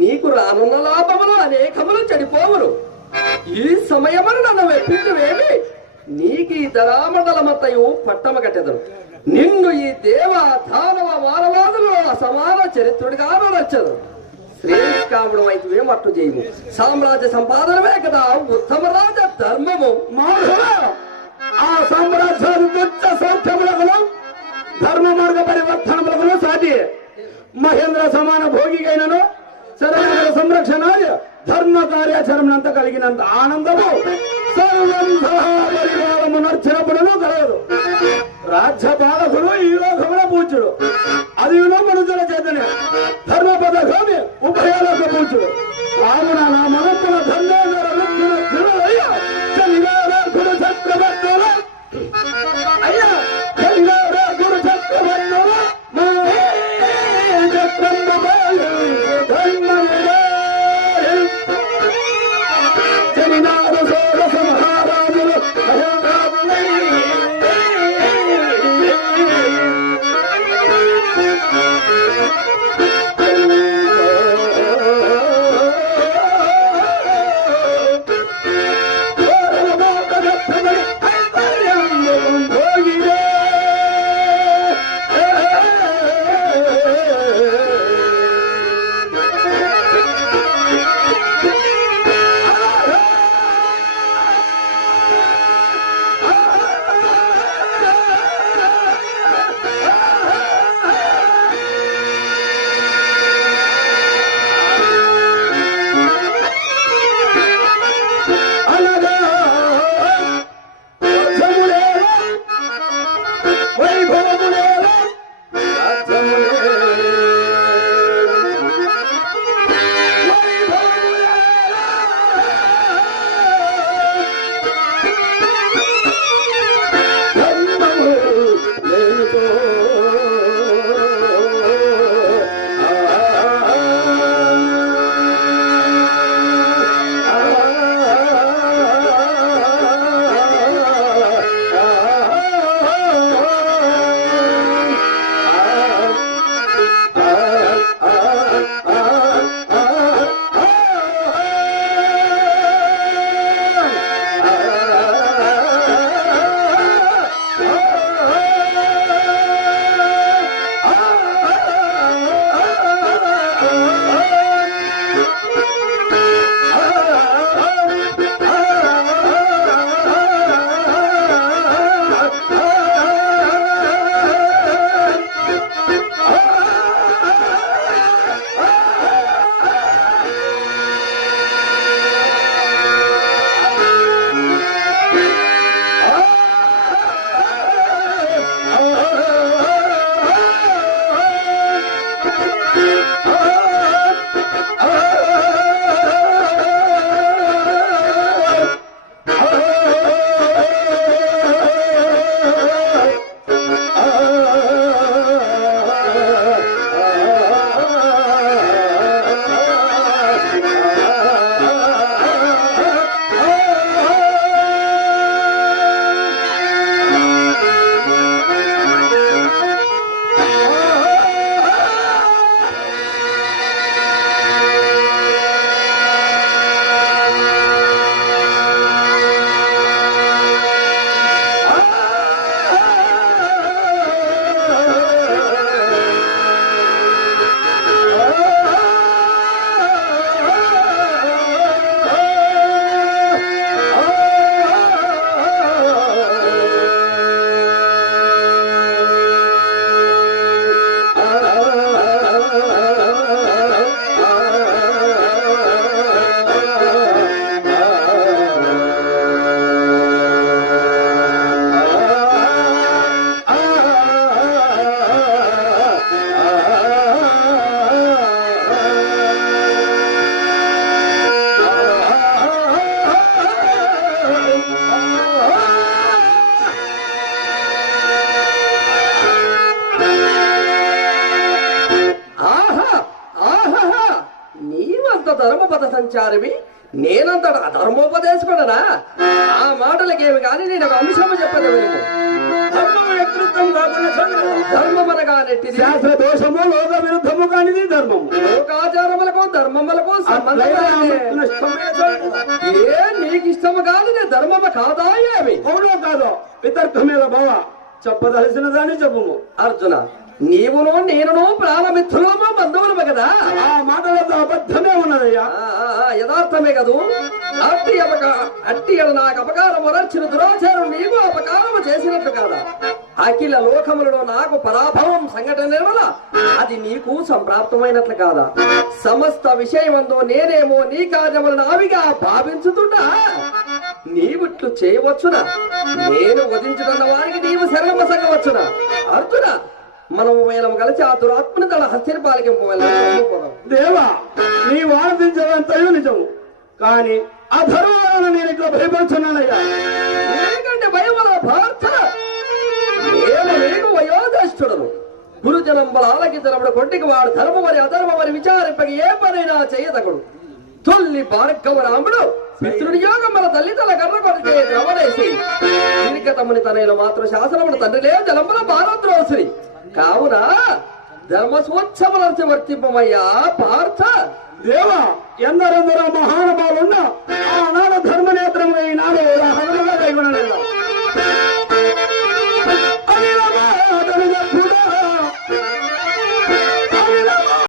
నీకు రానున్న లాభములు అనేకములు చెడిపోవును. ఈ సమయమును నన్ను వెప్పించువేమి నీకు ఈ ధరామండలమంతయు పట్టమ కట్టెదరు నిన్ను ఈ దేవ దానవ మానవాదులు అసమాన చరిత్రుడిగా నచ్చదు శ్రేష్కాముడు అయితే మట్టు చేయము. సామ్రాజ్య సంపాదనమే కదా ఉత్తమ రాజ ధర్మము. ఆ సామ్రాజ్యాలు తుచ్చ సౌఖ్యములకు ధర్మ మార్గ పరివర్తనములకు సాటి. మహేంద్ర సమాన భోగిగైనను శరణాగర సంరక్షణ ధర్మ కార్యాచరణంత కలిగినంత ఆనందము. సర్వం సహా సంచారమి. నేనంత ధర్మోపదేశకుడనా? ఆ మాటలకేమి కానీ నేను ఒక అంశము చెప్పదు వినుము. ధర్మము వ్యక్తిత్వం కాకుండా చంద్రుడు. ధర్మమనగా నెట్టిది శాస్త్ర దోషము లోక విరుద్ధము కానిది ధర్మము. లోకాచారములకు ధర్మములకు సంబంధం లేదు. ఏ నీకు ఇష్టము కాదు నీ ధర్మము కాదా ఏమి? అవునో కాదో? వితర్కమేల బావ. చెప్పదలసిన దాన్ని చెప్పుము. అర్జున నీవును నేనును ప్రాణమిత్రులము బంధువులము కదా? ఆ మాటలతో అబద్ధమే ఉన్నదయ్యా. మాత్రమే కదూ? అట్టి అపక అట్టి నాకు అపకారం వరర్చిన దురాచారం నీకు అపకారము చేసినట్టు కాదా? అఖిల లోకములలో నాకు పరాభవం సంఘటన వల్ల అది నీకు సంప్రాప్తమైనట్లు కాదా? సమస్త విషయమందు నేనేమో నీ కార్యములను నావిగా భావించుతుంటా నీవిట్లు చేయవచ్చునా? నేను వధించుతున్న వారికి నీవు శరణమ సంగవచ్చునా? అర్జున మనము వేలము కలిసి ఆ దురాత్మని తన హస్తిని పాలికింపు వెళ్ళాలి దేవా నీ వాదించడంతయు నిజము. కానీ అధర్వాలను నేను ఇట్లా భయపడుతున్నానయ్యా. ఎందుకంటే భయముల భారత నేను నీకు వయోధష్టుడను గురుజనం బలాలకి తెలబడ కొంటికి వాడు ధర్మ మరి అధర్మ మరి విచారింపక ఏ పనైనా చేయదగడు. తొల్లి భార్గవ రాముడు మిత్రుడి యోగం మన తల్లి తల కర్ర కొడితే ద్రవణేసి తమ్ముని తనైన మాత్రం శాసనముడు తండ్రిలే జలంబల భారద్రోసుని కావున ధర్మ స్వచ్ఛములర్చి వర్తింపమయ్యా పార్థ దేవ ఎందరెందరో మహానుభావులున్నా.